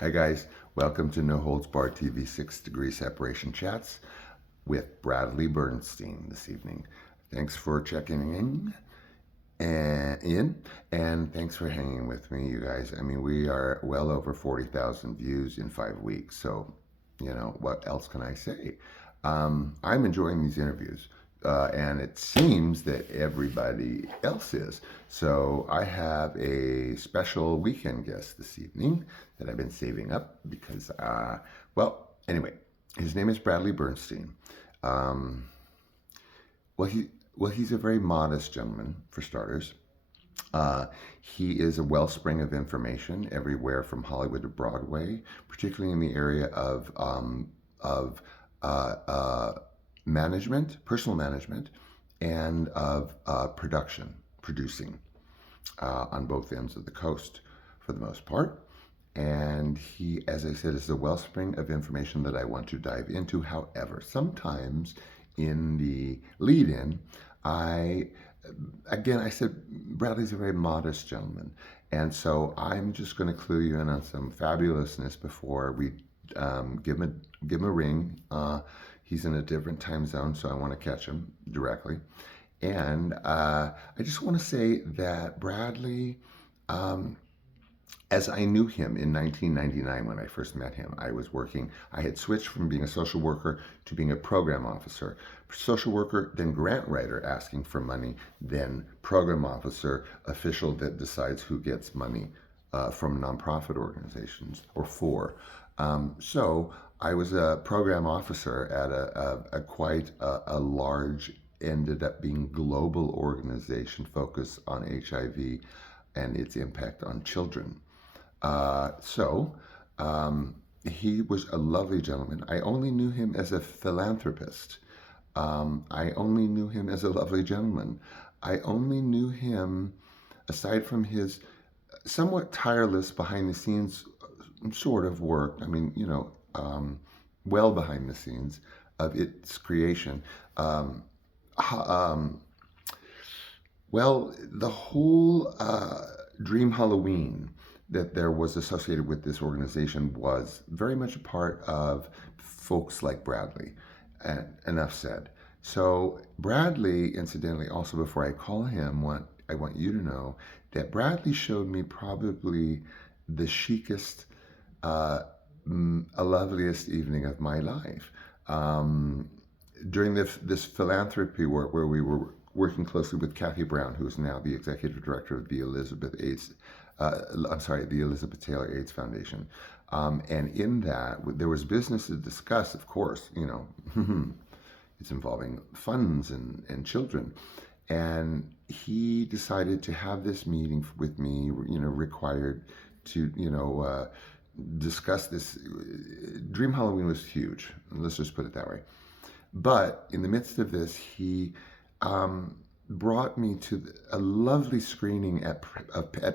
Hi guys, welcome to No Holds Barred TV 6 Degree Separation Chats with Bradley Bernstein this evening. Thanks for checking and thanks for hanging with me, you guys. I mean, we are well over 40,000 views in 5 weeks, so what else can I say? I'm enjoying these interviews. And it seems that everybody else is. So I have a special weekend guest this evening that I've been saving up because, anyway, his name is Bradley Bernstein. Um, well, he's a very modest gentleman, for starters. He is a wellspring of information everywhere from Hollywood to Broadway, particularly in the area of management, personal management, and of producing on both ends of the coast for the most part. And he, as I said, is a wellspring of information that I want to dive into. However, sometimes in the lead in, I said Bradley's a very modest gentleman. And so I'm just going to clue you in on some fabulousness before we give him a ring. He's in a different time zone, so I want to catch him directly. And I just want to say that Bradley, as I knew him in 1999 when I first met him, I had switched from being a social worker to being a program officer. Social worker, then grant writer asking for money, then program officer, official that decides who gets money from nonprofit organizations or for. So I was a program officer at a quite a large, ended up being global organization focused on HIV and its impact on children. So he was a lovely gentleman. I only knew him as a philanthropist. I only knew him as a lovely gentleman. I only knew him, aside from his somewhat tireless behind the scenes sort of work. I mean, well behind the scenes of its creation. The whole Dream Halloween that there was associated with this organization was very much a part of folks like Bradley. And enough said. So Bradley, incidentally, also before I call him, I want you to know that Bradley showed me probably the chicest, loveliest evening of my life. During this philanthropy work where we were working closely with Kathy Brown, who is now the executive director of the the Elizabeth Taylor AIDS Foundation. And in that, there was business to discuss, of course, it's involving funds and children. And he decided to have this meeting with me, required to, discuss this. Dream Halloween was huge. Let's just put it that way. But in the midst of this, he brought me to a lovely screening at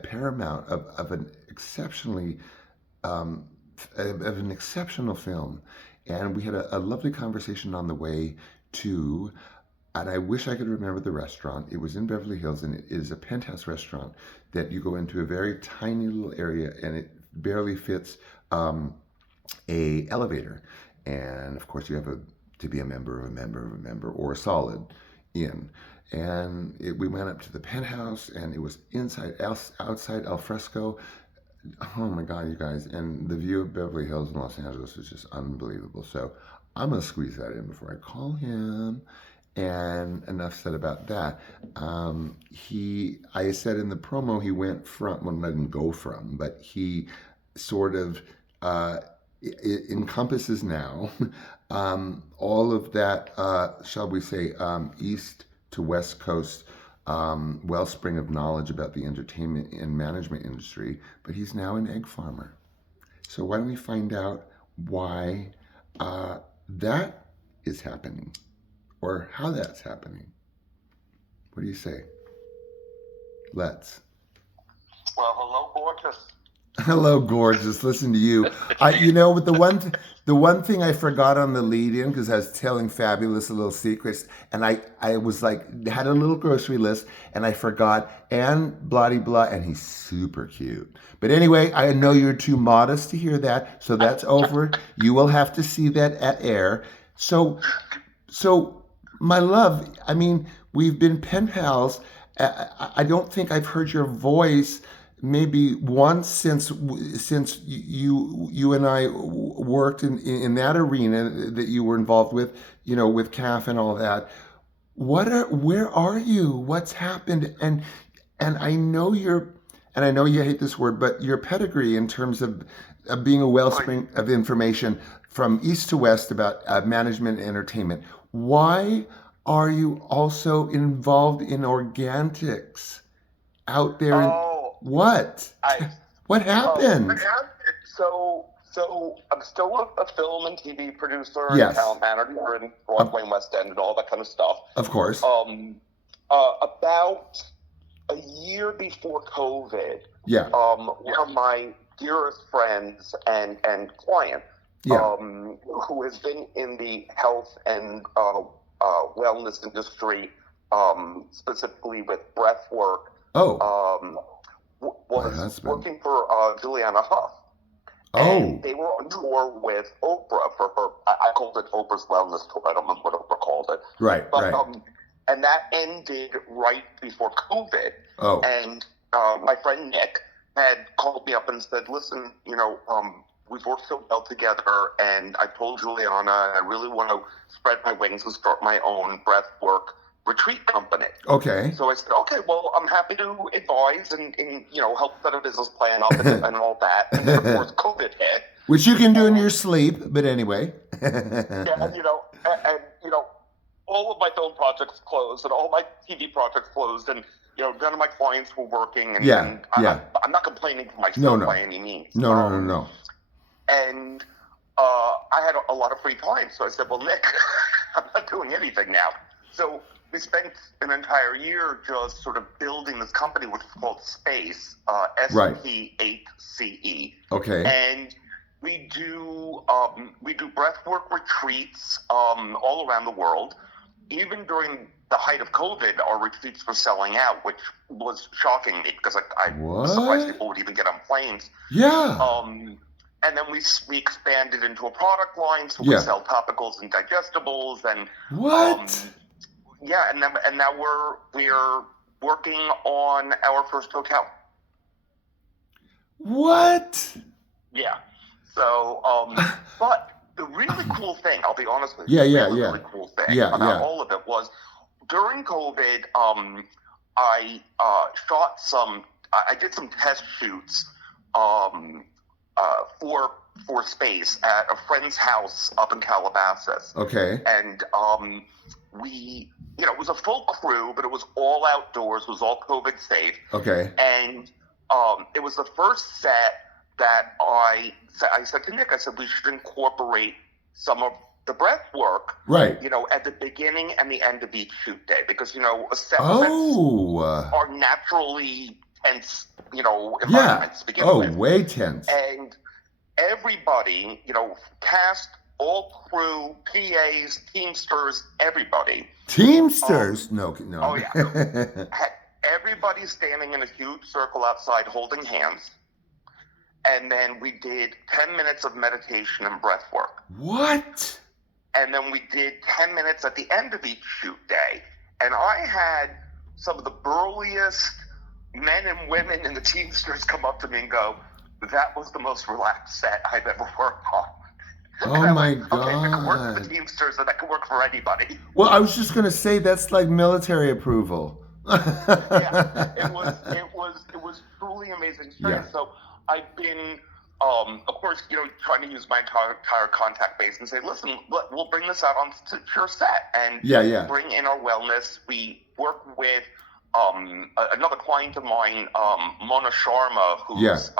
Paramount of an exceptional film, and we had a lovely conversation on the way to. And I wish I could remember the restaurant. It was in Beverly Hills, and it is a penthouse restaurant that you go into a very tiny little area, and it barely fits a elevator. And of course, you have to be a member or a solid in. And we went up to the penthouse, and it was outside al fresco. Oh my God, you guys. And the view of Beverly Hills and Los Angeles is just unbelievable. So I'm going to squeeze that in before I call him. And enough said about that. I said in the promo, he went from, well, didn't go from, but he sort of it encompasses now all of that, shall we say, east to west coast wellspring of knowledge about the entertainment and management industry, but he's now an egg farmer. So why don't we find out why that is happening, or how that's happening? What do you say? Let's. Well, hello, gorgeous. Hello, gorgeous. Listen to you. But the one thing I forgot on the lead in because I was telling fabulous little secrets, and I was like had a little grocery list, and I forgot and blah de blah, and he's super cute. But anyway, I know you're too modest to hear that, so that's over. You will have to see that at air. So so, my love, I mean, we've been pen pals. I don't think I've heard your voice maybe once since you and I worked in that arena that you were involved with, with CAF and all that. Where are you? What's happened? And I know you hate this word, but your pedigree in terms of being a wellspring of information from east to west about management and entertainment. Why are you also involved in organics out there? Oh, What? I What oh happened? so I'm still a film and TV producer and Yes, talent manager in of, Broadway and West End and all that kind of stuff. of course. Um, about a year before COVID, Yeah, one of my dearest friends and client, yeah. who has been in the health and wellness industry, specifically with breath work, Oh, um, my was husband. working for Juliana Huff. And Oh, they were on tour with Oprah for her. I called it Oprah's Wellness Tour. I don't remember what Oprah called it. right, But right. and that ended right before COVID. Oh, And my friend Nick had called me up and said, "Listen, we've worked so well together, and I told Juliana I really want to spread my wings and start my own breath work retreat company." okay. So I said, "Okay, well, I'm happy to advise and help set a business plan up and all that." And then of course COVID hit, Which you can do in your and sleep, but anyway. yeah, and all of my film projects closed and all my TV projects closed, and none of my clients were working, and, Yeah, and yeah. I'm not complaining for No, myself no. by any means. No, no, no, no. And I had a lot of free time, so I said, "Well, Nick, I'm not doing anything now." So we spent an entire year just sort of building this company, which is called Space, Right. SPACE, Okay. and we do breathwork retreats all around the world. Even during the height of COVID, our retreats were selling out, which was shocking me because I was surprised What? people would even get on planes. Yeah. And then we expanded into a product line, so we Yeah. sell topicals and digestibles, and What? um, yeah, and now we're working on our first hotel. What? Yeah. So, but the really cool thing, I'll be honest with you, Yeah, the yeah, really, yeah. really cool thing Yeah, about yeah. all of it was during COVID, I shot I did some test shoots um, for Space at a friend's house up in Calabasas. Okay. And it was a full crew, but it was all outdoors, it was all COVID safe. Okay. And it was the first set that I said to Nick, I said, we should incorporate some of the breath work, Right. at the beginning and the end of each shoot day, because, sets Oh. are naturally tense, Yeah. environments to begin Oh, with. way tense. And everybody, cast, all crew, PAs, Teamsters, everybody. Teamsters? No, Oh no. yeah. Had everybody standing in a huge circle outside holding hands. And then we did 10 minutes of meditation and breath work. What? And then we did 10 minutes at the end of each shoot day. And I had some of the burliest men and women in the Teamsters come up to me and go, "That was the most relaxed set I've ever worked on." Oh And I my went, "Okay, if it could work for the God. Teamsters, then that could work for anybody." Well, I was just gonna say that's like military approval. Yeah, it was truly amazing Yeah. experience. So I've been, of course, trying to use my entire contact base and say, "Listen, we'll bring this out on your set and Yeah, yeah. bring in our wellness." We work with another client of mine, Mona Sharma, Yeah. who's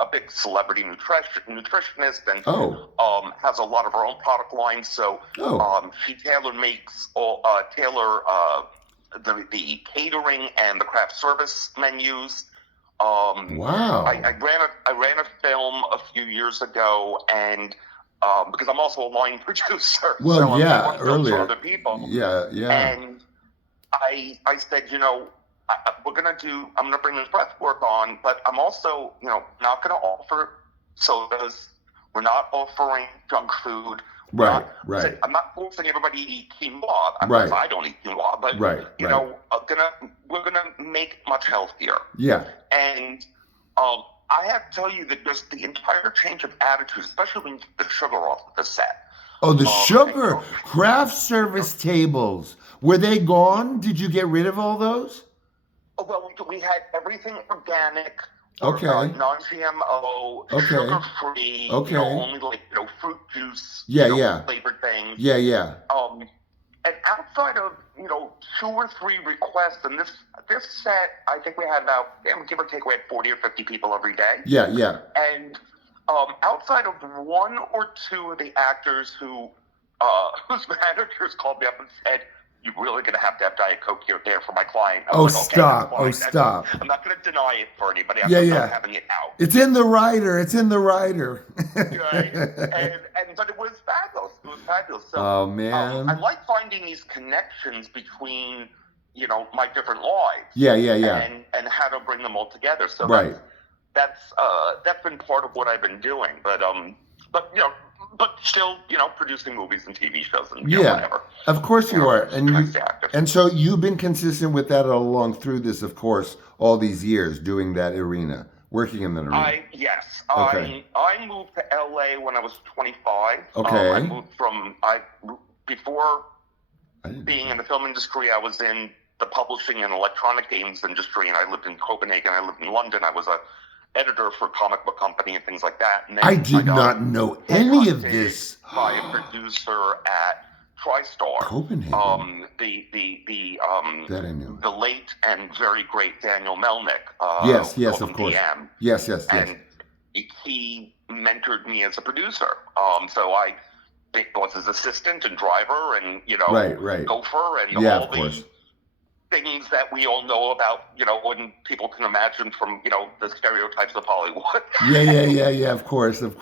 a big celebrity nutritionist and Oh. has a lot of her own product lines. So Oh. she makes the catering and the craft service menus. Wow. I ran a film a few years ago, and because I'm also a line producer, Well, so I've yeah, done films for earlier. other people, Yeah, yeah. and I said, I'm gonna bring this breath work on, but I'm also, not gonna offer sodas. We're not offering junk food. Right, right, I'm not forcing everybody to eat quinoa because right, I don't eat quinoa, but right, right. we're gonna make it much healthier. Yeah. And I have to tell you that just the entire change of attitude, especially when you get the sugar off of the set. Oh, the sugar craft service tables. Were they gone? Did you get rid of all those? Oh, well, we had everything organic, Okay. non-GMO, Okay. sugar-free, Okay. only like, fruit juice, Yeah. flavored things. Yeah. And outside of, 2 or 3 requests, and this set, I think we had about, give or take, we had 40 or 50 people every day. Yeah. And outside of 1 or 2 of the actors whose managers called me up and said, "You're really going to have Diet Coke here there for my client." I was like, stop. Okay, Stop. I'm not going to deny it for anybody. I'm just not having it out. It's in the rider. Right. But it was fabulous. So, oh, man. I like finding these connections between, my different lives. Yeah. And how to bring them all together. So right. That's been part of what I've been doing. But still, producing movies and TV shows and whatever. Of course you are. And so you've been consistent with that all along through this, of course, all these years doing that arena, working in that arena. Yes. Okay. I moved to LA when I was 25. Okay. Before being in the film industry, I was in the publishing and electronic games industry, and I lived in Copenhagen, I lived in London. I was a editor for a comic book company and things like that. And then I did not know any of this. By a producer at TriStar, Copenhagen. That I knew. The late and very great Daniel Melnick. Yes, of course. DM. Yes. And he mentored me as a producer. So I was his assistant and driver, and right. gopher, and all these things that we all know about, when people can imagine from, the stereotypes of Hollywood. Yeah, of course. And,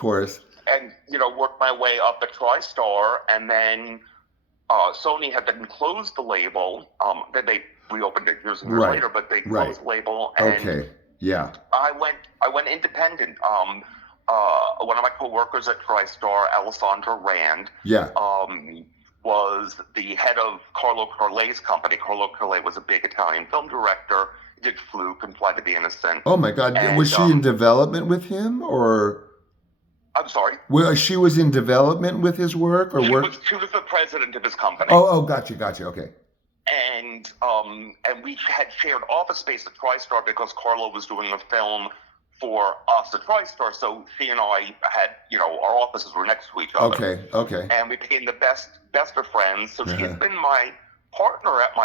worked my way up at TriStar, and then Sony had then closed the label. Then they reopened it years later, but they closed the label. And okay, yeah. I went independent. One of my coworkers at TriStar, Alessandra Rand, was the head of Carlo Carlet's company. Carlo Carlet was a big Italian film director. He did Fluke and Flight of the Innocent. Oh my God! Was she in development with him, or? I'm sorry? Well, she was in development with his work, or She was the president of his company. Oh, gotcha. Okay. And we had shared office space at TriStar because Carlo was doing a film for us at TriStar, so she and I had, our offices were next to each other. Okay. And we became the best of friends. So she's been my partner at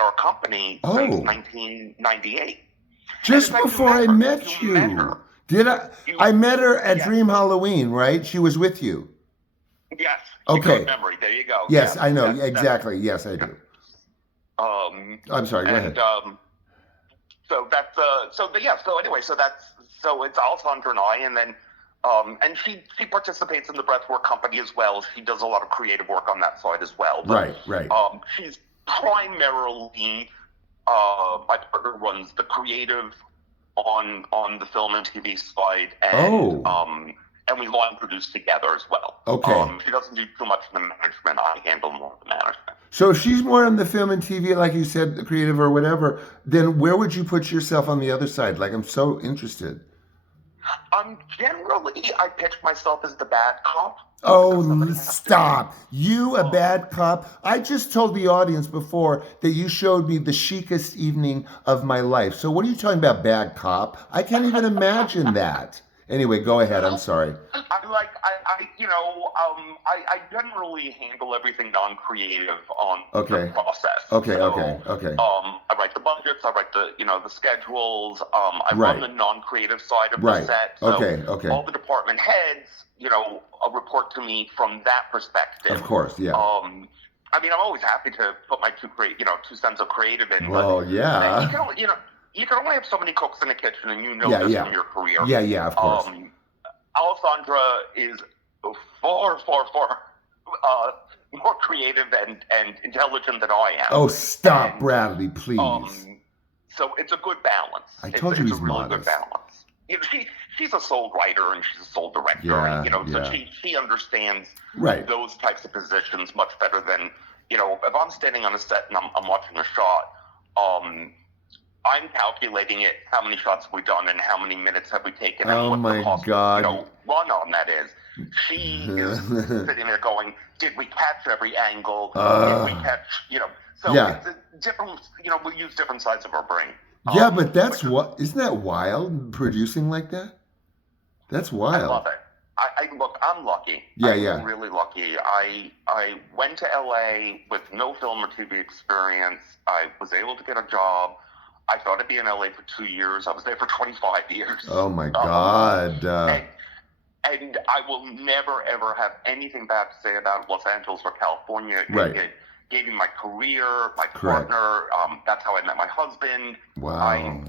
our company since 1998. Just before I met you. Did I? I met her at Dream Halloween, right? She was with you. Yes. Okay. Good memory. There you go. Yes, I know exactly. Yes, I do. I'm sorry. Go ahead. So it's Alessandra and I, and then and she participates in the Breathwork company as well. She does a lot of creative work on that side as well. But, right. She's primarily my partner runs the creative on the film and TV side, and we line produce together as well. Okay. She doesn't do too much of the management. I handle more of the management. So if she's more on the film and TV, like you said, the creative or whatever, then where would you put yourself on the other side? Like, I'm so interested. Generally, I pitch myself as the bad cop. Oh, stop. You a bad cop? I just told the audience before that you showed me the chicest evening of my life. So what are you talking about, bad cop? I can't even imagine that. Anyway, go ahead. I'm sorry. I generally handle everything non-creative on the process. Okay. I write the budgets. I write the schedules. I run the non-creative side of the set. So Okay. all the department heads, report to me from that perspective. Of course, yeah. I'm always happy to put my 2 cents of creative in. Well, but yeah. you can only have so many cooks in the kitchen, and you know Yeah, this yeah. from your career. Yeah, yeah, of course. Alessandra is far, far, far more creative and intelligent than I am. Oh, stop, And, Bradley, please. So it's a good balance. I told you it's he's a really modest. good balance. You know, she's a sole writer and she's a sole director. Yeah, and, so yeah. she understands Right. those types of positions much better than, if I'm standing on a set and I'm watching a shot, I'm calculating it, how many shots have we done and how many minutes have we taken and what the cost run on that is. She is sitting there going, did we catch every angle? Did we catch, so it's a different, we use different sides of our brain. Yeah, but that's isn't that wild, producing like that? That's wild. I love it. Look, I'm lucky. I'm really lucky. I went to LA with no film or TV experience. I was able to get a job. I thought I'd be in LA for 2 years. I was there for 25 years. Oh my God. And I will never, ever have anything bad to say about Los Angeles or California. Right. It gave me my career, my partner. That's how I met my husband. Wow. I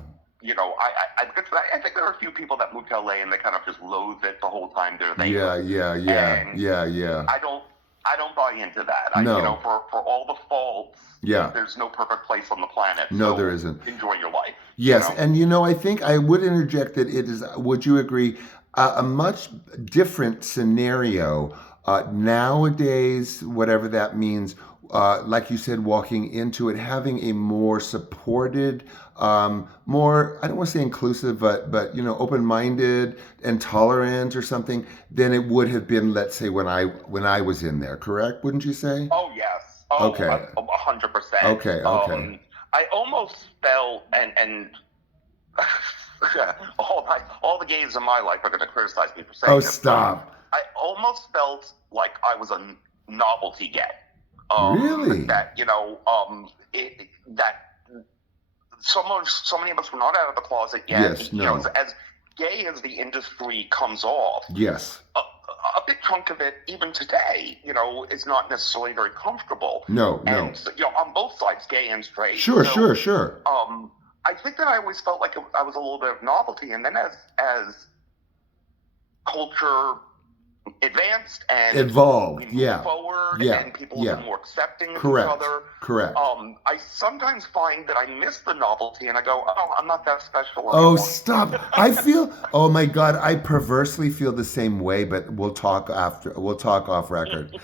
think there are a few people that move to LA and they kind of just loathe it the whole time they're there. Yeah. I don't buy into that. For all the faults, there's no perfect place on the planet. No, so there isn't. Enjoy your life. Yes, and I think I would interject that it is, would you agree, a much different scenario nowadays, whatever that means, like you said, walking into it, having a more supported, more, I don't want to say inclusive, but open-minded and tolerant or something than it would have been, let's say, when I was in there, correct? Wouldn't you say? Oh, yes. Oh, okay. 100%. Okay. I almost felt, and all the gays in my life are going to criticize me for saying this. Oh, stop. I almost felt like I was a novelty gay. Really? That, that so many of us were not out of the closet yet. Yes, no. As gay as the industry comes off. Yes. A big chunk of it, even today, is not necessarily very comfortable. No. And, on both sides, gay and straight. Sure. I think that I always felt like I was a little bit of novelty, and then as culture advanced and evolved, we moved forward, and people were more accepting of each other. Correct. I sometimes find that I miss the novelty, and I go, "Oh, I'm not that special anymore." Oh, stop! I feel. Oh my God! I perversely feel the same way, but we'll talk after. We'll talk off record.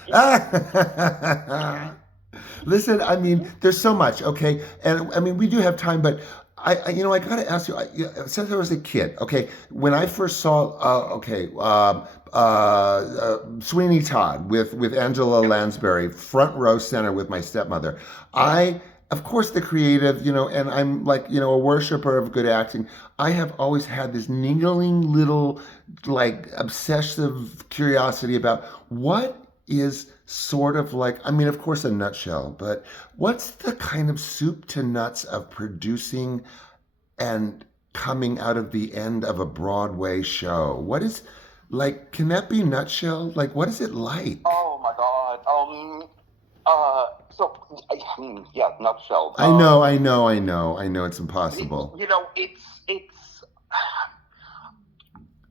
Listen, I mean, there's so much. Okay, and I mean, we do have time, but. I got to ask you, since I was a kid, okay, when I first saw, Sweeney Todd with Angela Lansbury, front row center with my stepmother, of course, the creative, and I'm like, a worshiper of good acting. I have always had this niggling little, like, obsessive curiosity about what is sort of like, I mean, of course, a nutshell, but what's the kind of soup to nuts of producing and coming out of the end of a Broadway show? What is, like, can that be nutshell? Like, what is it like? Oh my God. Nutshell. I know it's impossible. It's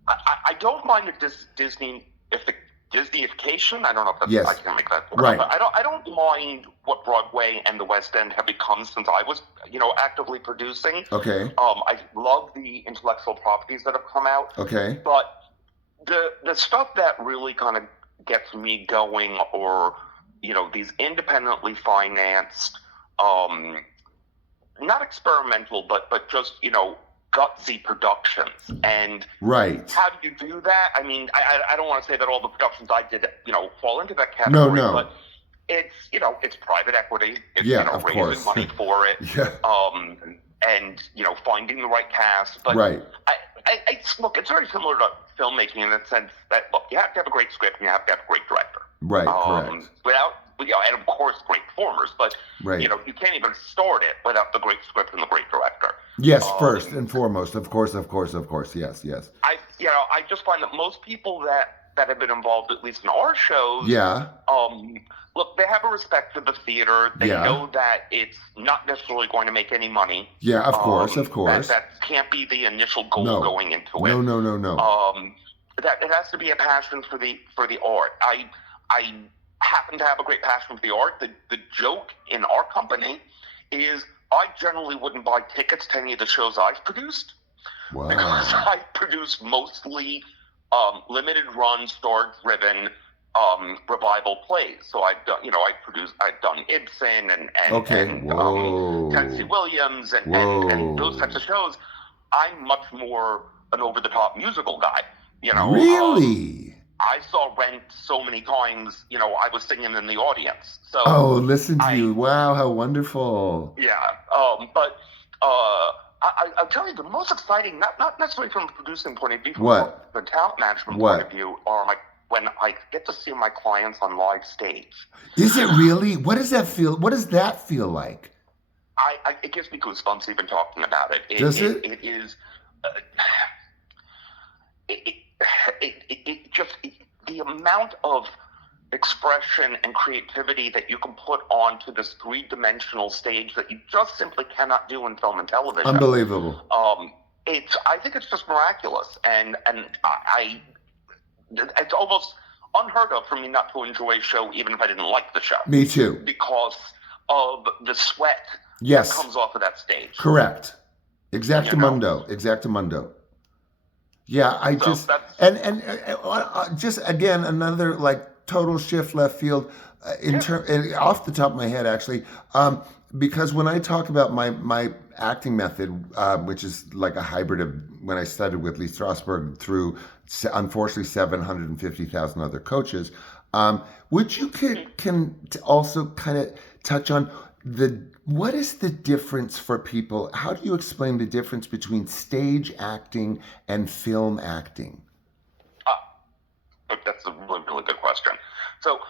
I don't mind if Disney, if the Disneyfication, I don't know if that's, I can make that word, right. But I don't mind what Broadway and the West End have become since I was, actively producing. Okay. I love the intellectual properties that have come out. Okay. But the stuff that really kind of gets me going, or these independently financed, not experimental, but just gutsy productions. And right. How do you do that? I mean, I don't want to say that all the productions I did, fall into that category. No. But it's, it's private equity. It's, of raising course. money for it. And, finding the right cast. But right. Look, it's very similar to filmmaking in the sense that, look, you have to have a great script and you have to have a great director. Right, correct. And of course, great performers, but you can't even start it without the great script and the great director. Yes, first and foremost, of course, yes. I just find that most people that that have been involved, at least in our shows, Yeah. Look, they have a respect for the theater. They Yeah. know that it's not necessarily going to make any money. Yeah, of course. That can't be the initial goal No. going into No, it. no. That it has to be a passion for the art. I happen to have a great passion for the art. The joke in our company is I generally wouldn't buy tickets to any of the shows I've produced. Wow. Because I produce mostly limited run, star-driven revival plays. So I've done Ibsen and Tennessee Williams and those types of shows. I'm much more an over-the-top musical guy. Really? I saw Rent so many times. I was singing in the audience. So listen to you! Wow, how wonderful! Yeah, but I'll tell you the most exciting, not necessarily from the producing point of view, from the talent management point of view, are when I get to see my clients on live stage. Is it really? What does that feel? What does that feel like? It gives me goosebumps even talking about it. Does it? It is. The amount of expression and creativity that you can put onto this three-dimensional stage that you just simply cannot do in film and television. Unbelievable. I think it's just miraculous, and it's almost unheard of for me not to enjoy a show even if I didn't like the show. Me too. Because of the sweat that comes off of that stage. Correct. Exactamundo. Exactamundo. Yeah, just again another total shift left field off the top of my head actually, because when I talk about my acting method, which is like a hybrid of when I studied with Lee Strasberg through unfortunately 750,000 other coaches, would you can also kind of touch on what is the difference for people? How do you explain the difference between stage acting and film acting? That's a really, really good question. So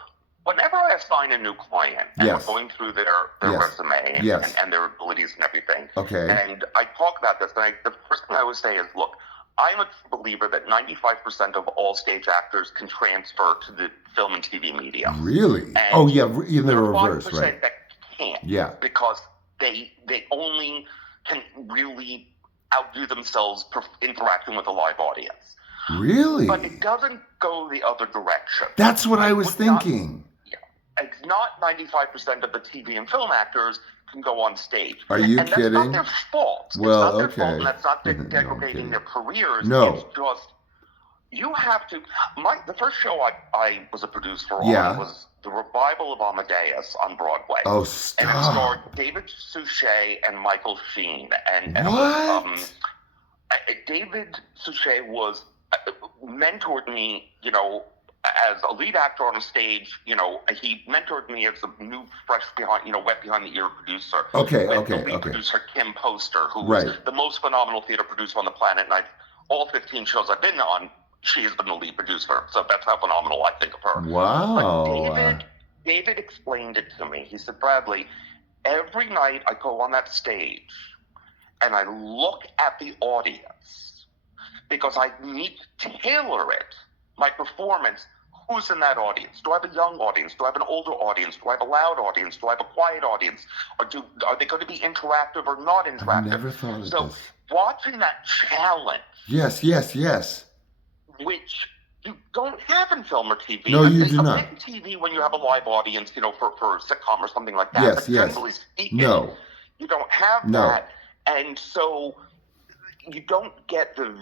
whenever I assign a new client, and we're going through their resume and their abilities and everything, and I talk about this, and the first thing I always say is, look, I'm a believer that 95% of all stage actors can transfer to the film and TV media. Really? And in the reverse, right? That can't. Yeah. Because they only can really outdo themselves interacting with a live audience. Really? But it doesn't go the other direction. That's what I was thinking. It's not 95% of the TV and film actors can go on stage. Are you That's kidding? not their fault. Well, it's not their fault, and that's not degrading their careers. No. It's just, you have to... The first show I was a producer on was the revival of Amadeus on Broadway. Oh, stop. And it starred David Suchet and Michael Sheen. What? David Suchet mentored me, as a lead actor on a stage. He mentored me as a new, fresh wet behind the ear producer. The lead producer, Kim Poster, who was the most phenomenal theater producer on the planet. And all 15 shows I've been on, she has been the lead producer. So that's how phenomenal I think of her. Wow. But David explained it to me. He said, Bradley, every night I go on that stage and I look at the audience because I need to tailor it, my performance. Who's in that audience? Do I have a young audience? Do I have an older audience? Do I have a loud audience? Do I have a quiet audience? Are they going to be interactive or not interactive? I never thought of this. So watching that challenge. Yes. Which you don't have in film or TV. No, you do not. In TV, when you have a live audience, for a sitcom or something like that. Yes. Generally speaking, no. You don't have that. And so you don't get the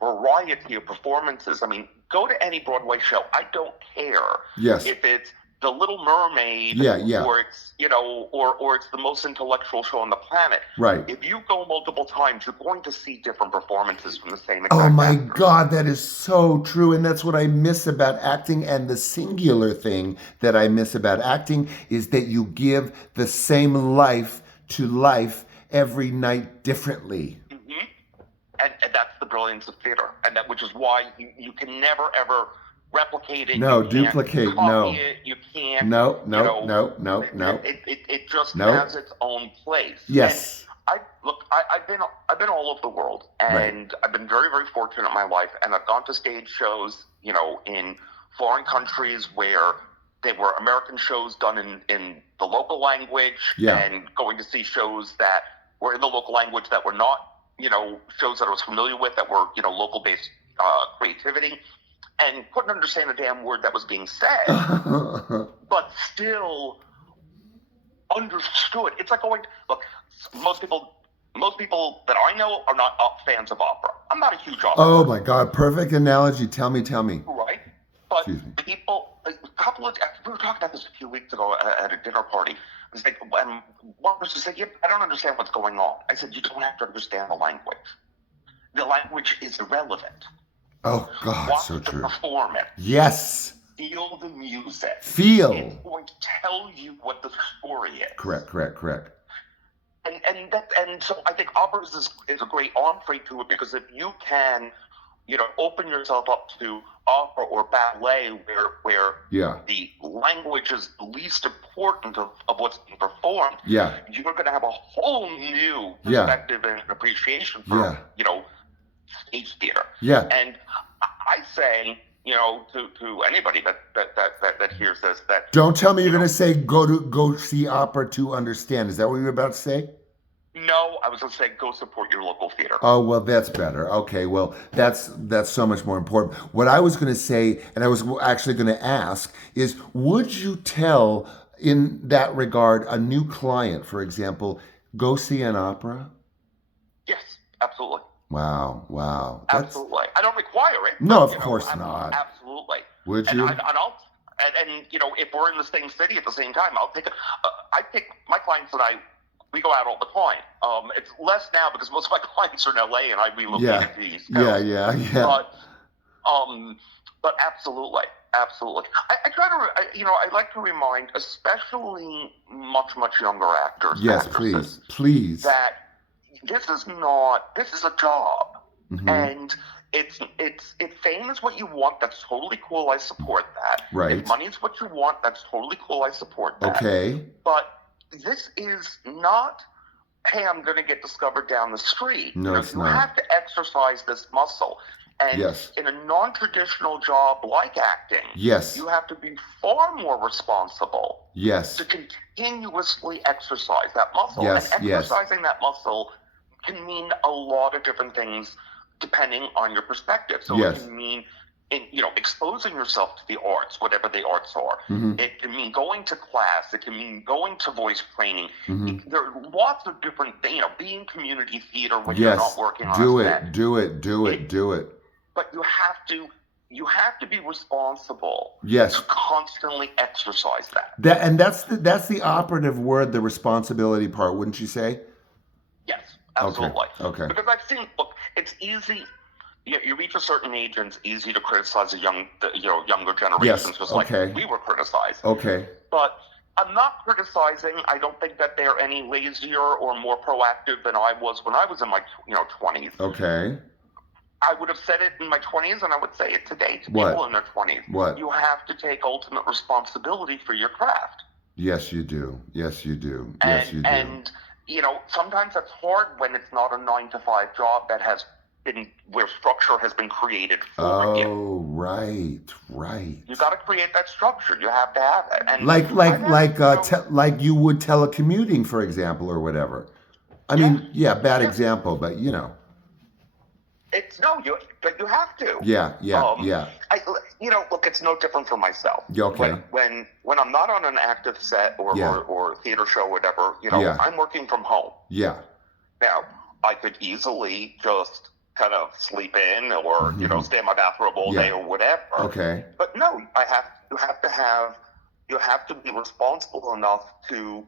variety of performances. I mean, go to any Broadway show. I don't care if it's The Little Mermaid, or it's or it's the most intellectual show on the planet. Right. If you go multiple times, you're going to see different performances from the same. Oh my God, that is so true, and that's what I miss about acting. And the singular thing that I miss about acting is that you give the same life to life every night differently. And that's the brilliance of theater, which is why you can never ever replicate it. No, you duplicate. No, you can't. No. It just has its own place. Yes. I've been all over the world, Right. and I've been very, very fortunate in my life, and I've gone to stage shows, in foreign countries where they were American shows done in the local language, Yeah. and going to see shows that were in the local language that were not, shows that I was familiar with that were, local based creativity, and couldn't understand a damn word that was being said, but still understood. It's like look, most people that I know are not fans of opera. I'm not a huge opera. Oh my God! Perfect analogy. Tell me. Right? But Excuse me. people, we were talking about this a few weeks ago at a dinner party. I was like, one person said, "Yeah, I don't understand what's going on." I said, "You don't have to understand the language. The language is irrelevant. Oh God, Watch so the true. performance. Yes. Feel the music. Feel. It's going to tell you what the story is." Correct. And so I think opera is a great entree to it, because if you can, open yourself up to opera or ballet where Yeah. the language is the least important of what's being performed, Yeah. you're going to have a whole new Yeah. perspective and appreciation for, stage theater. Yeah. And I say, to anybody that hears this, that Don't tell me you're going to say go see opera to understand. Is that what you were about to say? no, I was going to say go support your local theater. Oh, well, that's better. Okay, well, that's so much more important. What I was going to say, and I was actually going to ask, is would you tell, in that regard, a new client, for example, go see an opera? Yes, absolutely. Wow. Absolutely. I don't require it. No, but, of course not. Absolutely. Would And you? if we're in the same city at the same time, I pick my clients and we go out all the time. It's less now because most of my clients are in LA and I relocated to the East Coast. Yeah. But absolutely. I try to, I like to remind, especially much, much younger actors. Yes, actresses, please. That this is a job. Mm-hmm. And if fame is what you want, that's totally cool. I support that. Right. If money is what you want, that's totally cool. I support that. Okay. But this is not, hey, I'm going to get discovered down the street. No, it's not. You have to exercise this muscle. And yes. in a non-traditional job like acting, yes. you have to be far more responsible. Yes. To continuously exercise that muscle. Yes. And exercising that muscle can mean a lot of different things depending on your perspective. So yes. it can mean exposing yourself to the arts, whatever the arts are. Mm-hmm. It can mean going to class. It can mean going to voice training. Mm-hmm. There are lots of different things, being community theater when yes. you're not working on do a it, set. do it. But you have to be responsible. Yes. To constantly exercise that. That's the operative word, the responsibility part, wouldn't you say? Yes, absolutely. Okay. Because I've seen, look, it's easy. You reach a certain age, and it's easy to criticize the younger generations, just like we were criticized. Okay. But I'm not criticizing. I don't think that they're any lazier or more proactive than I was when I was in my 20s. Okay. I would have said it in my 20s, and I would say it today to people in their 20s. What? You have to take ultimate responsibility for your craft. Yes, you do. And sometimes that's hard when it's not a 9-to-5 job that has been where structure has been created for you. Oh, right. You got to create that structure. You have to have it. And like you would telecommuting, for example, or whatever. I mean, bad example, but but you have to. Yeah. Look, it's no different for myself. Okay. When I'm not on an active set or theater show, or whatever, I'm working from home. Yeah. Now, I could easily just kind of sleep in or, stay in my bathrobe all day or whatever. Okay. But no, you have to be responsible enough to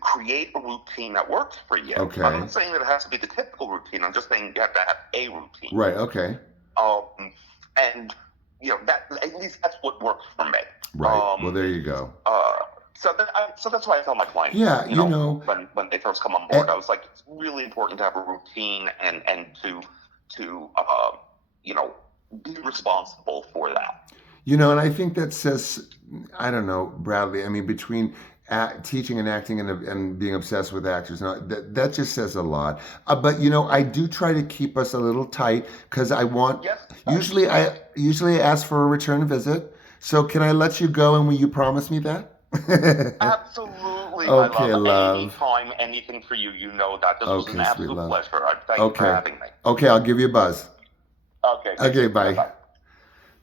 create a routine that works for you. Okay. I'm not saying that it has to be the typical routine. I'm just saying you have to have a routine. Right. Okay. And that at least that's what works for me. Right. Well, there you go. So that's why I tell my clients. Yeah. When they first come on board, I was like, it's really important to have a routine and to be responsible for that. And I think that says, I don't know, Bradley, I mean, between teaching and acting and being obsessed with actors. Now, that just says a lot. But you know, I do try to keep us a little tight because I want. Yes. Usually I ask for a return visit. So can I let you go and will you promise me that? Absolutely, Okay, my love. love. Anytime, anything for you. You know that. This was an Okay, sweet absolute love. pleasure. Thank you for Okay. having me. Okay, I'll give you a buzz. Okay. Okay, bye. Bye-bye.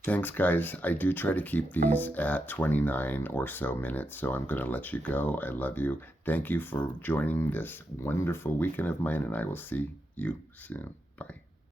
Thanks, guys. I do try to keep these at 29 or so minutes, so I'm going to let you go. I love you. Thank you for joining this wonderful weekend of mine, and I will see you soon.